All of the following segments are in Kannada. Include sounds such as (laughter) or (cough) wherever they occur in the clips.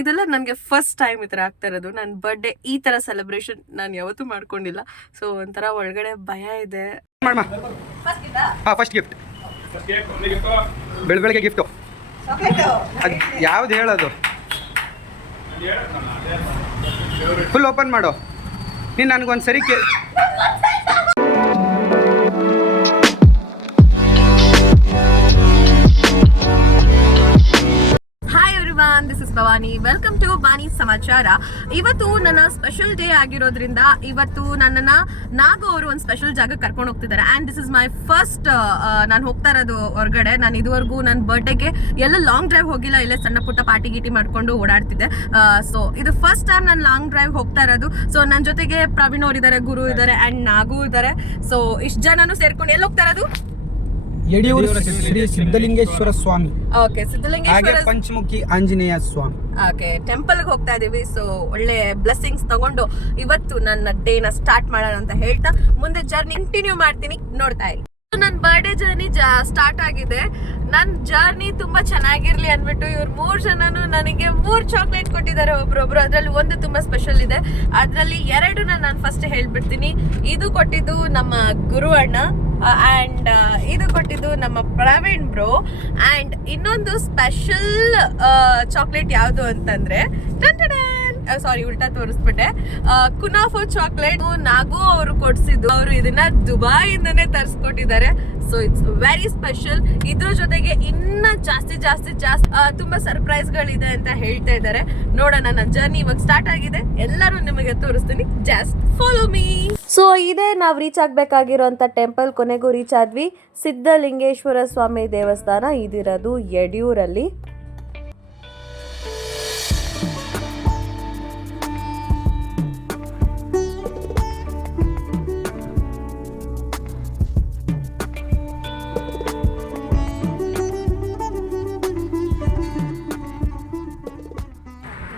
ಇದೆಲ್ಲ ನನಗೆ ಫಸ್ಟ್ ಟೈಮ್ ಈ ಥರ ಆಗ್ತಾ ಇರೋದು. ನನ್ನ ಬರ್ಡೇ ಈ ಥರ ಸೆಲೆಬ್ರೇಷನ್ ನಾನು ಯಾವತ್ತೂ ಮಾಡ್ಕೊಂಡಿಲ್ಲ. ಸೊ ಒಂಥರ ಒಳಗಡೆ ಭಯ ಇದೆ. ಫಸ್ಟ್ ಗಿಫ್ಟ್ ಬೆಳ ಬೆಳಗ್ಗೆ ಗಿಫ್ಟು ಅದು ಯಾವ್ದು ಹೇಳೋದು? ಫುಲ್ ಓಪನ್ ಮಾಡು. ನೀನು ನನಗೊಂದು ಸರಿ ಕೇ ಭವಾನಿ ವೆಲ್ಕಮ್ ಟು ಬಾನಿ ಸಮಾಚಾರ. ಇವತ್ತು ನನ್ನ ಸ್ಪೆಷಲ್ ಡೇ ಆಗಿರೋದ್ರಿಂದ ಇವತ್ತು ನನ್ನನ್ನ ನಾಗು ಅವರು ಒಂದು ಸ್ಪೆಷಲ್ ಜಾಗ ಕರ್ಕೊಂಡು ಹೋಗ್ತಿದ್ದಾರೆ. And this is my first ನಾನು ಹೋಗ್ತಾ ಇರೋದು ಹೊರಗಡೆ. ನಾನು ಇದುವರೆಗೂ ನನ್ನ ಬರ್ಡೇಗೆ ಎಲ್ಲ ಲಾಂಗ್ ಡ್ರೈವ್ ಹೋಗಿಲ್ಲ. ಇಲ್ಲೇ ಸಣ್ಣ ಪುಟ್ಟ ಪಾರ್ಟಿ ಗೀಟಿ ಮಾಡ್ಕೊಂಡು ಓಡಾಡ್ತಿದ್ದೆ. ಸೊ ಇದು ಫಸ್ಟ್ ಟೈಮ್ ನಾನು ಲಾಂಗ್ ಡ್ರೈವ್ ಹೋಗ್ತಾ ಇರೋದು. ಸೊ ನನ್ನ ಜೊತೆಗೆ ಪ್ರವೀಣ್ ಅವರು ಇದ್ದಾರೆ ಗುರು ಇದ್ದಾರೆ ಆ್ಯಂಡ್ ನಾಗು ಇದ್ದಾರೆ. ಸೊ ಇಷ್ಟು ಜನನು ಸೇರ್ಕೊಂಡು ಎಲ್ಲಿ ಹೋಗ್ತಾ ಇರೋದು? ಯಡಿಯೂರು ಶ್ರೀ ಸಿದ್ಧಲಿಂಗೇಶ್ವರ ಸ್ವಾಮಿ. ಓಕೆ ಹಾಗೆ ಸಿದ್ಧಲಿಂಗೇಶ್ವರ ಪಂಚಮುಖಿ ಆಂಜನೇಯ ಸ್ವಾಮಿ. ಓಕೆ ಟೆಂಪಲ್ಗೆ ಹೋಗ್ತಾ ಇದೀವಿ ಸೊ ಒಳ್ಳೆ ಬ್ಲೆಸ್ಸಿಂಗ್ಸ್ ತಗೊಂಡು ಇವತ್ತು ನನ್ನ ಡೇನ ಸ್ಟಾರ್ಟ್ ಮಾಡೋಣ ಅಂತ ಹೇಳ್ತಾ ಮುಂದೆ ಜರ್ನಿ ಕಂಟಿನ್ಯೂ ಮಾಡ್ತೀನಿ ನೋಡ್ತಾ ಇರಿ. ನನ್ನ ಬರ್ಡೇ ಜರ್ನಿ ಸ್ಟಾರ್ಟ್ ಆಗಿದೆ. ನನ್ನ ಜರ್ನಿ ತುಂಬಾ ಚೆನ್ನಾಗಿರ್ಲಿ ಅಂದ್ಬಿಟ್ಟು ಇವ್ರು ಮೂರ್ ಜನನು ನನಗೆ ಮೂರ್ ಚಾಕ್ಲೇಟ್ ಕೊಟ್ಟಿದ್ದಾರೆ ಒಬ್ರೊಬ್ರು ಅದ್ರಲ್ಲಿ ಒಂದು ತುಂಬಾ ಸ್ಪೆಷಲ್ ಇದೆ. ಅದ್ರಲ್ಲಿ ಎರಡು ನಾನು ಫಸ್ಟ್ ಹೇಳ್ಬಿಡ್ತೀನಿ. ಇದು ಕೊಟ್ಟಿದ್ದು ನಮ್ಮ ಗುರು ಅಣ್ಣ ಆ್ಯಂಡ್ ಇದು ಕೊಟ್ಟಿದ್ದು ನಮ್ಮ ಪ್ರವೀಣ್ ಬ್ರೋ. ಆ್ಯಂಡ್ ಇನ್ನೊಂದು ಸ್ಪೆಷಲ್ ಚಾಕ್ಲೇಟ್ ಯಾವುದು ಅಂತಂದ್ರೆ ಸಾರಿ ಉಲ್ಟಾ ತೋರಿಸ್ಬಿಟ್ಟೆ. ಕುನಾಫೋ ಚಾಕ್ಲೇಟ್ ನಾಗು ಅವರು ಕೊಡಿಸಿದ್ದು. ಅವರು ಇದನ್ನ ದುಬಾಯಿಂದನೇ ತರಿಸ್ಕೊಟ್ಟಿದ್ದಾರೆ. ಸೊ ಇಟ್ಸ್ ವೆರಿ ಸ್ಪೆಷಲ್ ಇದ್ರ ಜೊತೆಗೆ ಇನ್ನ ಜಾಸ್ತಿ ಜಾಸ್ತಿ ಜಾಸ್ತಿ ತುಂಬಾ ಸರ್ಪ್ರೈಸ್ ಗಳಿದೆ ಅಂತ ಹೇಳ್ತಾ ಇದ್ದಾರೆ. ನೋಡೋಣ ನನ್ನ ಜರ್ನಿ ಇವಾಗ ಸ್ಟಾರ್ಟ್ ಆಗಿದೆ. ಎಲ್ಲರೂ ನಿಮಗೆ ತೋರಿಸ್ತೀನಿ. ಜಸ್ಟ್ ಫಾಲೋ ಮೀ ಸೊ ಇದೇ ನಾವು ರೀಚ್ ಆಗಬೇಕಾಗಿರೋಂಥ ಟೆಂಪಲ್ ಕೊನೆಗೂ ರೀಚ್ ಆದ್ವಿ. ಸಿದ್ಧಲಿಂಗೇಶ್ವರ ಸ್ವಾಮಿ ದೇವಸ್ಥಾನ ಇದಿರೋದು ಯಡಿಯೂರಲ್ಲಿ.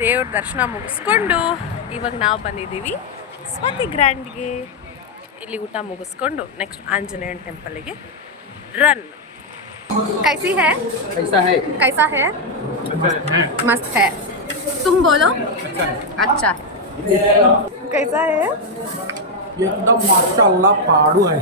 ದೇವ್ರ ದರ್ಶನ ಮುಗಿಸ್ಕೊಂಡು ಇವಾಗ ನಾವು ಬಂದಿದ್ದೀವಿ. ಸ್ವಾತಿ ಗ್ರ್ಯಾಂಡ್ಗೆ ಇಲ್ಲಿ ಊಟ ಮುಗಿಸ್ಕೊಂಡು ನೆಕ್ಸ್ಟ್ ಆಂಜನೇಯನ್ ಟೆಂಪಲ್ಗೆ ರನ್ कैसी है कैसा है कैसा है मस्त है तुम बोलो अच्छा कैसा है एकदम माशाल्लाह पाड़ू है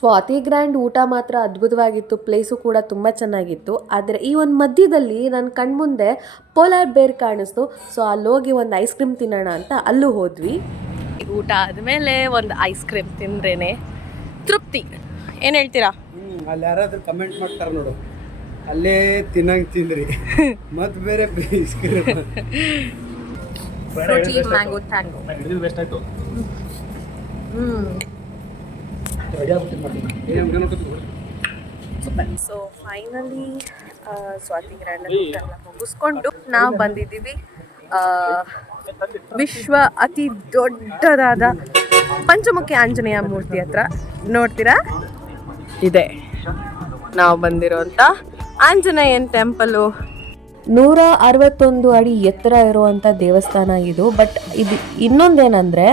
ಸ್ವಾತಿ ಗ್ರ್ಯಾಂಡ್ ಊಟ ಮಾತ್ರ ಅದ್ಭುತವಾಗಿತ್ತು ಪ್ಲೇಸು ಕೂಡ ತುಂಬ ಚೆನ್ನಾಗಿತ್ತು. ಆದರೆ ಈ ಒಂದು ಮಧ್ಯದಲ್ಲಿ ನನ್ನ ಕಣ್ಮುಂದೆ ಪೋಲಾರ್ ಬೇರ್ ಕಾಣಿಸ್ತು. ಸೊ ಅಲ್ಲಿ ಹೋಗಿ ಒಂದು ಐಸ್ ಕ್ರೀಮ್ ತಿನ್ನೋಣ ಅಂತ ಅಲ್ಲೂ ಹೋದ್ವಿ. ಊಟ ಆದಮೇಲೆ ಒಂದು ಐಸ್ ಕ್ರೀಮ್ ತಿಂದ್ರೇನೆ. ತೃಪ್ತಿ. ಏನು ಹೇಳ್ತೀರಾ? ಅಲ್ಲಿ ಯಾರಾದ್ರೂ ಕಮೆಂಟ್ ಮಾಡ್ತಾರೆ ನೋಡು. ಅಲ್ಲೇ ತಿನ್ನಂಗ್ ತಿಂದ್ರಿ. (laughs) ಮತ್ತೆ ಬೇರೆ Frooti mango tango so finally Swathi ಮುಗಿಸ್ಕೊಂಡು ನಾವು ಬಂದಿದ್ದೀವಿ. ವಿಶ್ವ ಅತಿ ದೊಡ್ಡದಾದ ಪಂಚಮುಖಿ ಆಂಜನೇಯ ಮೂರ್ತಿ ಹತ್ರ. ನೋಡ್ತೀರಾ? ಇದೆ. ನಾವು ಬಂದಿರೋಂಥ ಆಂಜನೇಯನ್ ಟೆಂಪಲು ನೂರ ಅರವತ್ತೊಂದು ಅಡಿ ಎತ್ತರ ಇರುವಂಥ ದೇವಸ್ಥಾನ ಇದು. ಬಟ್ ಇದು ಇನ್ನೊಂದೇನೆಂದರೆ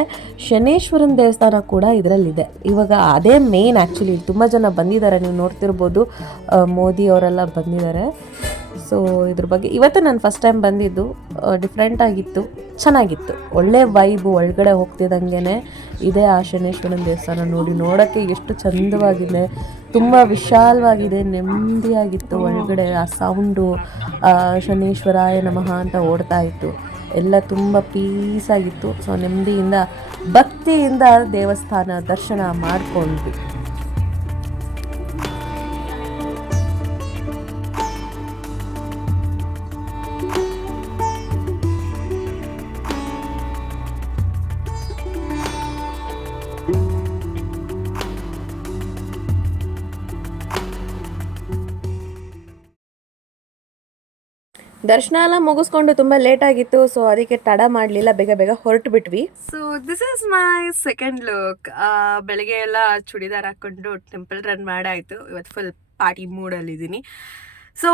ಶನೇಶ್ವರನ ದೇವಸ್ಥಾನ ಕೂಡ ಇದರಲ್ಲಿದೆ. ಇವಾಗ ಅದೇ ಮೇನ್ ಆ್ಯಕ್ಚುಲಿ ತುಂಬ ಜನ ಬಂದಿದ್ದಾರೆ. ನೀವು ನೋಡ್ತಿರ್ಬೋದು ಮೋದಿ ಅವರೆಲ್ಲ ಬಂದಿದ್ದಾರೆ. ಸೊ ಇದ್ರ ಬಗ್ಗೆ ಇವತ್ತು ನಾನು ಫಸ್ಟ್ ಟೈಮ್ ಬಂದಿದ್ದು ಡಿಫ್ರೆಂಟ್ ಆಗಿತ್ತು, ಚೆನ್ನಾಗಿತ್ತು. ಒಳ್ಳೆ ವೈಬು ಒಳಗಡೆ ಹೋಗ್ತಿದ್ದಂಗೆ ಇದೇ ಆ ಶನೇಶ್ವರನ ದೇವಸ್ಥಾನ ನೋಡಿ ನೋಡೋಕ್ಕೆ ಎಷ್ಟು ಚಂದವಾಗಿದೆ. ತುಂಬ ವಿಶಾಲವಾಗಿದೆ, ನೆಮ್ಮದಿಯಾಗಿತ್ತು ಒಳಗಡೆ ಆ ಸೌಂಡು ಶನೇಶ್ವರಾಯ ನಮಃ ಅಂತ ಓಡ್ತಾ ಇತ್ತು. ಎಲ್ಲ ತುಂಬ ಪೀಸಾಗಿತ್ತು ಸೊ ನೆಮ್ಮದಿಯಿಂದ, ಭಕ್ತಿಯಿಂದ ದೇವಸ್ಥಾನ ದರ್ಶನ ಮಾಡಿಕೊಂಡ್ವಿ. ದರ್ಶನ ಎಲ್ಲ ಮುಗಿಸ್ಕೊಂಡು ತುಂಬ ಲೇಟ್ ಆಗಿತ್ತು ಸೊ ಅದಕ್ಕೆ ತಡ ಮಾಡಲಿಲ್ಲ, ಬೇಗ ಬೇಗ ಹೊರಟು ಬಿಟ್ವಿ. So this is my second look ಬೆಳಗ್ಗೆ ಎಲ್ಲ ಚೂಡಿದಾರ್ ಹಾಕೊಂಡು ಟೆಂಪಲ್ ರನ್ ಮಾಡಾಯಿತು. ಇವತ್ತು ಫುಲ್ ಪಾರ್ಟಿ ಮೂಡಲ್ಲಿದ್ದೀನಿ ಸೊ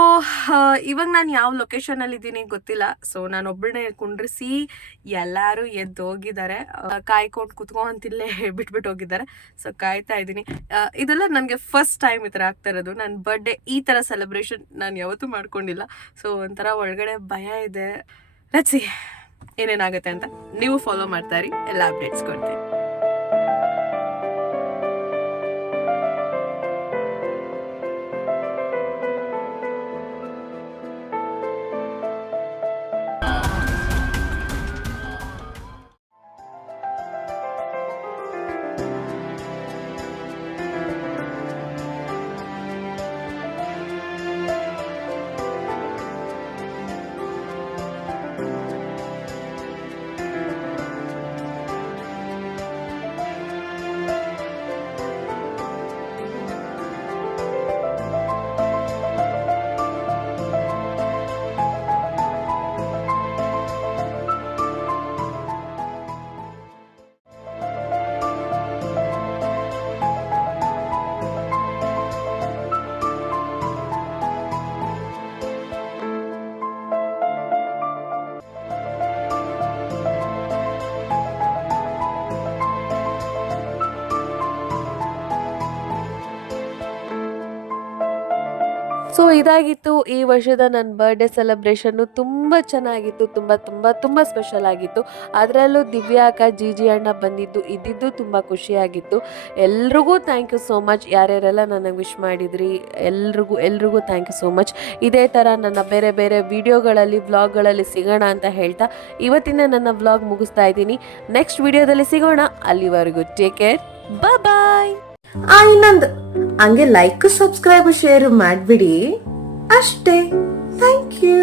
(laughs) ಇವಾಗ ನಾನು ಯಾವ ಲೊಕೇಶನಲ್ಲಿ ಇದ್ದೀನಿ ಗೊತ್ತಿಲ್ಲ. ಸೊ ನಾನು ಒಬ್ಬಳನ್ನೇ ಕುಂಡ್ರಿಸಿ ಎಲ್ಲರೂ ಎದ್ದು ಹೋಗಿದ್ದಾರೆ. ಕಾಯ್ಕೊಂಡು ಕುತ್ಕೊಂತಿಲ್ಲೇ (laughs) ಬಿಟ್ಬಿಟ್ಟು ಹೋಗಿದ್ದಾರೆ. ಸೊ ಕಾಯ್ತಾ ಇದ್ದೀನಿ ಇದೆಲ್ಲ ನನಗೆ ಫಸ್ಟ್ ಟೈಮ್ ಈ ಥರ ಆಗ್ತಾ ಇರೋದು. ನನ್ನ ಬರ್ಡೇ ಈ ಥರ ಸೆಲೆಬ್ರೇಷನ್ ನಾನು ಯಾವತ್ತೂ ಮಾಡ್ಕೊಂಡಿಲ್ಲ. ಸೊ ಒಂಥರ ಒಳಗಡೆ ಭಯ ಇದೆ. ರಚಿ ಏನೇನಾಗುತ್ತೆ ಅಂತ ನೀವು ಫಾಲೋ ಮಾಡ್ತಾ ಇರಿ. ಎಲ್ಲ ಅಪ್ಡೇಟ್ಸ್ ಕೊಡ್ತೀನಿ. ಸೊ ಇದಾಗಿತ್ತು ಈ ವರ್ಷದ ನನ್ನ ಬರ್ಡೇ ಸೆಲೆಬ್ರೇಷನ್ನು ತುಂಬ ಚೆನ್ನಾಗಿತ್ತು, ತುಂಬ ತುಂಬ ತುಂಬ ಸ್ಪೆಷಲ್ ಆಗಿತ್ತು. ಅದರಲ್ಲೂ ದಿವ್ಯಾ ಅಕ್ಕ, ಜಿಜಿ ಅಣ್ಣ ಬಂದಿದ್ದು, ಇದ್ದಿದ್ದು ತುಂಬ ಖುಷಿಯಾಗಿತ್ತು. ಎಲ್ರಿಗೂ ಥ್ಯಾಂಕ್ ಯು ಸೋ ಮಚ್ ಯಾರ್ಯಾರೆಲ್ಲ ನನಗೆ ವಿಶ್ ಮಾಡಿದ್ರಿ, ಎಲ್ರಿಗೂ ಎಲ್ರಿಗೂ ಥ್ಯಾಂಕ್ ಯು ಸೋ ಮಚ್ ಇದೇ ಥರ ನನ್ನ ಬೇರೆ ಬೇರೆ ವಿಡಿಯೋಗಳಲ್ಲಿ ವ್ಲಾಗ್ಗಳಲ್ಲಿ ಸಿಗೋಣ ಅಂತ ಹೇಳ್ತಾ ಇವತ್ತಿನ ನನ್ನ ವ್ಲಾಗ್ ಮುಗಿಸ್ತಾ ಇದ್ದೀನಿ. ನೆಕ್ಸ್ಟ್ ವಿಡಿಯೋದಲ್ಲಿ ಸಿಗೋಣ. ಅಲ್ಲಿವರೆಗೂ ಟೇಕ್ ಕೇರ್ ಬಾಯ್ ಹಂಗೆ ಲೈಕ್ ಸಬ್ಸ್ಕ್ರೈಬ್ ಶೇರ್ ಮಾಡ್ಬಿಡಿ. ಅಷ್ಟೇ. Thank you